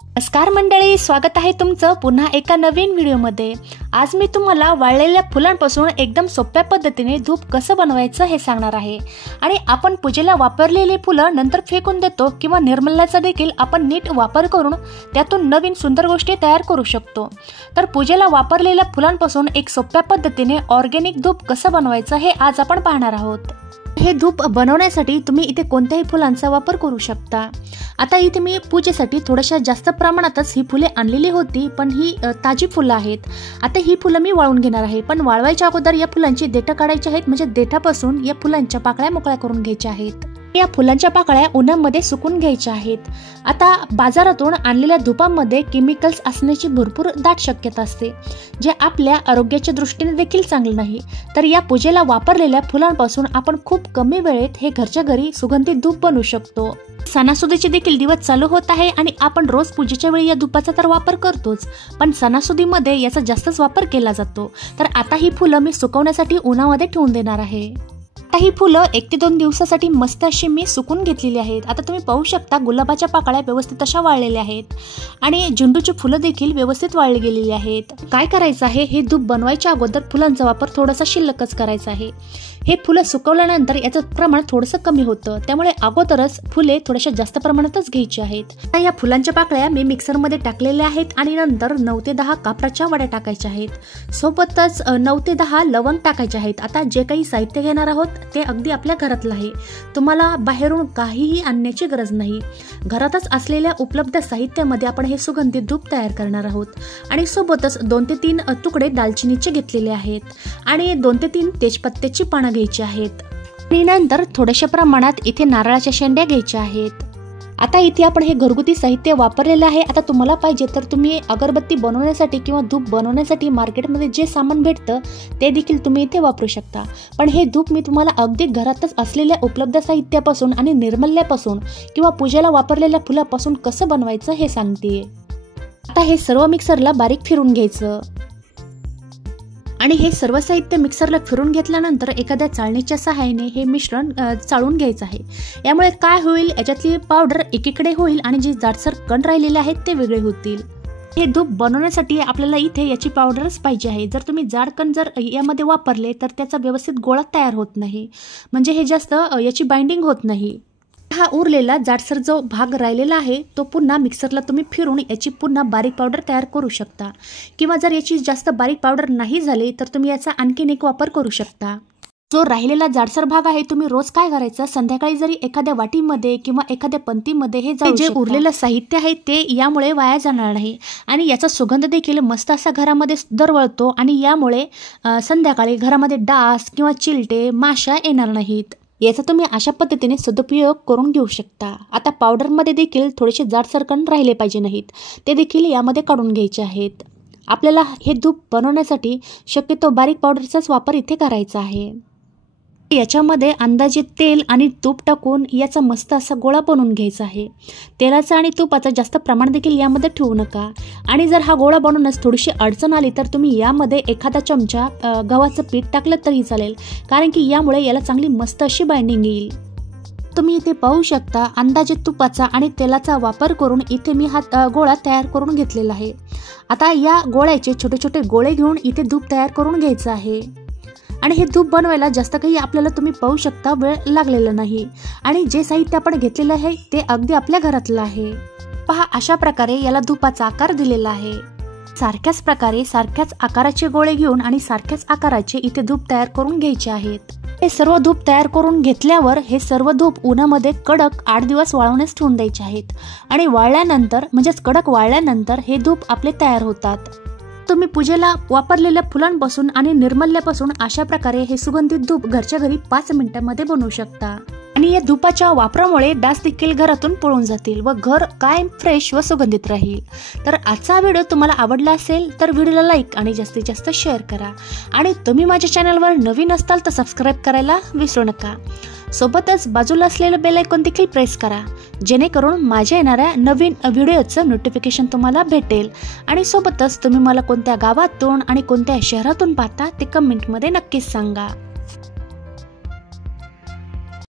नमस्कार मंडळी, स्वागत आहे तुमचं पुन्हा एका नवीन व्हिडिओमध्ये। आज मी तुम्हाला वाळलेल्या फुलांपासून एकदम सोप्या पद्धतीने धूप कसं बनवायचं हे सांगणार आहे। आणि आपण पूजेला वापरलेली फुलं नंतर फेकून देतो किंवा निर्मल्याचा देखील आपण नीट वापर करून त्यातून नवीन सुंदर गोष्टी तयार करू शकतो। तर पूजेला वापरलेल्या फुलांपासून एक सोप्या पद्धतीने ऑर्गॅनिक धूप कसं बनवायचं हे आज आपण पाहणार आहोत। हे धूप बनवण्यासाठी तुम्ही इथे कोणत्याही फुलांचा वापर करू शकता। आता इथे मी पूजेसाठी थोड्याशा जास्त प्रमाणातच ही फुले आणलेली होती, पण ही ताजी फुलं आहेत। आता ही फुलं मी वाळून घेणार आहे, पण वाळवायच्या अगोदर या फुलांची देठं काढायची आहेत, म्हणजे देठापासून या फुलांच्या पाकळ्या मोकळ्या करून घ्यायच्या आहेत। या फुलांच्या पाकळ्या उन्हामध्ये सुकून घ्यायच्या आहेत। आता बाजारातून आणलेल्या धुपामध्ये केमिकल्स असण्याची भरपूर दाट शक्यता असते, जे आपल्या आरोग्याच्या दृष्टीने देखील चांगले नाही। तर या पूजेला वापरलेल्या फुलांपासून आपण खूप कमी वेळेत हे घरच्या घरी सुगंधित धूप बनवू शकतो। सणासुदीचे देखील दिवस चालू होत आहे आणि आपण रोज पूजेच्या वेळी या धुपाचा तर वापर करतोच, पण सणासुदीमध्ये याचा जास्तच वापर केला जातो। तर आता ही फुलं मी सुकवण्यासाठी उन्हामध्ये ठेवून देणार आहे। आता ही फुलं 1 ते 2 दिवसासाठी मस्त अशी मी सुकून घेतलेली आहेत। आता तुम्ही पाहू शकता गुलाबाच्या पाकळ्या व्यवस्थित अशा वाळलेल्या आहेत आणि झेंडूची फुलं देखील व्यवस्थित वाळली गेलेली आहेत। काय करायचं आहे, हे धूप बनवायच्या अगोदर फुलांचा वापर थोडासा शिल्लकच करायचा आहे। हे फुलं सुकवल्यानंतर याचं प्रमाण थोडंसं कमी होतं, त्यामुळे अगोदरच फुले थोड्याशा जास्त प्रमाणातच घ्यायची आहेत। आता या फुलांच्या पाकळ्या मी मिक्सरमध्ये टाकलेल्या आहेत आणि नंतर 9 ते 10 कापराच्या वड्या टाकायच्या आहेत। सोबतच 9 ते 10 लवंग टाकायचे आहेत। आता जे काही साहित्य घेणार आहोत ते अगदी आपल्या घरातलं आहे, तुम्हाला बाहेरून काहीही आणण्याची गरज नाही। घरातच असलेल्या उपलब्ध साहित्यामध्ये आपण हे सुगंधित धूप तयार करणार आहोत। आणि सोबतच 2 ते 3 तुकडे दालचिनीचे घेतलेले आहेत आणि 2 ते 3 तेजपत्त्याची पानं घ्यायची आहेत आणि नंतर थोड्याशा प्रमाणात इथे नारळाच्या शेंड्या घ्यायच्या आहेत। आता इथे आपण हे घरगुती साहित्य वापरलेलं आहे। आता तुम्हाला पाहिजे तर तुम्ही अगरबत्ती बनवण्यासाठी किंवा धूप बनवण्यासाठी मार्केटमध्ये जे सामान भेटतं ते देखील तुम्ही इथे वापरू शकता, पण हे धूप मी तुम्हाला अगदी घरातच असलेल्या उपलब्ध साहित्यापासून आणि निर्मल्यापासून किंवा पूजेला वापरलेल्या फुलापासून कसं बनवायचं हे सांगते। आता हे सर्व मिक्सरला बारीक फिरून घ्यायचं आणि हे सर्व साहित्य मिक्सरला फिरून घेतल्यानंतर एखाद्या चाळणीच्या सहाय्याने हे मिश्रण चाळून घ्यायचं आहे। यामुळे काय होईल, याच्यातली पावडर एकीकडे होईल आणि जे जाडसर कण राहिलेले आहेत ते वेगळे होतील। हे धूप बनवण्यासाठी आपल्याला इथे याची पावडरच पाहिजे आहे। जर तुम्ही जाड कण जर यामध्ये वापरले तर त्याचा व्यवस्थित गोळा तयार होत नाही, म्हणजे हे जास्त याची बाइंडिंग होत नाही। हा उरलेला जाडसर जो भाग राहिलेला आहे तो पुन्हा मिक्सरला तुम्ही फिरून याची पुन्हा बारीक पावडर तयार करू शकता, किंवा जर याची जास्त बारीक पावडर नाही झाली तर तुम्ही याचा आणखीन एक वापर करू शकता। जो राहिलेला जाडसर भाग आहे तुम्ही रोज काय करायचं, संध्याकाळी जरी एखाद्या वाटीमध्ये किंवा एखाद्या पंतीमध्ये हे जे उरलेलं साहित्य आहे ते यामुळे वाया जाणार नाही आणि याचा सुगंध देखील मस्त असा घरामध्ये दरवळतो आणि यामुळे संध्याकाळी घरामध्ये डास किंवा चिलटे माशा येणार नाहीत। याचा तुम्ही अशा पद्धतीने सदुपयोग करून घेऊ शकता। आता पावडरमध्ये देखील थोडेसे जाडसर कण राहिले पाहिजे नाहीत, ते देखील यामध्ये काढून घ्यायचे आहेत। आपल्याला हे धूप बनवण्यासाठी शक्यतो बारीक पावडरचाच वापर इथे करायचा आहे। याच्यामध्ये अंदाजे तेल आणि तूप टाकून याचा मस्त असा गोळा बनवून घ्यायचा आहे। तेलाचा आणि तुपाचा जास्त प्रमाण देखील यामध्ये ठेवू नका आणि जर हा गोळा बनवण्यास थोडीशी अडचण आली तर तुम्ही यामध्ये एखादा चमचा गव्हाचं पीठ टाकलं तरी चालेल, कारण की यामुळे याला चांगली मस्त अशी बाइंडिंग येईल। तुम्ही इथे पाहू शकता अंदाजे तुपाचा आणि तेलाचा वापर करून इथे मी हा गोळा तयार करून घेतलेला आहे। आता या गोळ्याचे छोटे छोटे गोळे घेऊन इथे धूप तयार करून घ्यायचं आहे आणि हे धूप बनवायला जास्त काही आपल्याला तुम्ही पाहू शकता वेळ लागलेला नाही आणि जे साहित्य आपण घेतलेलं आहे ते अगदी आपल्या घरातलं आहे। पहा, अशा प्रकारे याला धूपाचा आकार दिलेला आहे। सारख्याच प्रकारे सारख्याच आकाराचे गोळे घेऊन आणि सारख्याच आकाराचे इथे धूप तयार करून घ्यायचे आहेत। हे सर्व धूप तयार करून घेतल्यावर हे सर्व धूप उन्हामध्ये कडक 8 दिवस वाळवण्यास ठेवून द्यायचे आहेत आणि वाळल्यानंतर म्हणजेच कडक वाळल्यानंतर हे धूप आपले तयार होतात। तुम्ही पूजेला वापरलेल्या फुलांपासून आणि निर्मल्यापासून अशा प्रकारे हे सुगंधित धूप घरच्या घरी 5 मिनिटांमध्ये बनवू शकता आणि या धुपाच्या वापरामुळे डास देखील घरातून पळून जातील व घर कायम फ्रेश व सुगंधित राहील। तर आजचा व्हिडिओ तुम्हाला आवडला असेल तर व्हिडिओला लाईक आणि जास्तीत जास्त शेअर करा आणि तुम्ही माझ्या चॅनलवर नवीन असताल तर सबस्क्राईब करायला विसरू नका। सोबतच बाजूला असलेलं बेल आयकॉन देखील प्रेस करा, जेणेकरून माझ्या येणाऱ्या नवीन व्हिडिओचं नोटिफिकेशन तुम्हाला भेटेल आणि सोबतच तुम्ही मला कोणत्या गावातून आणि कोणत्या शहरातून पाहता ते कमेंटमध्ये नक्कीच सांगा।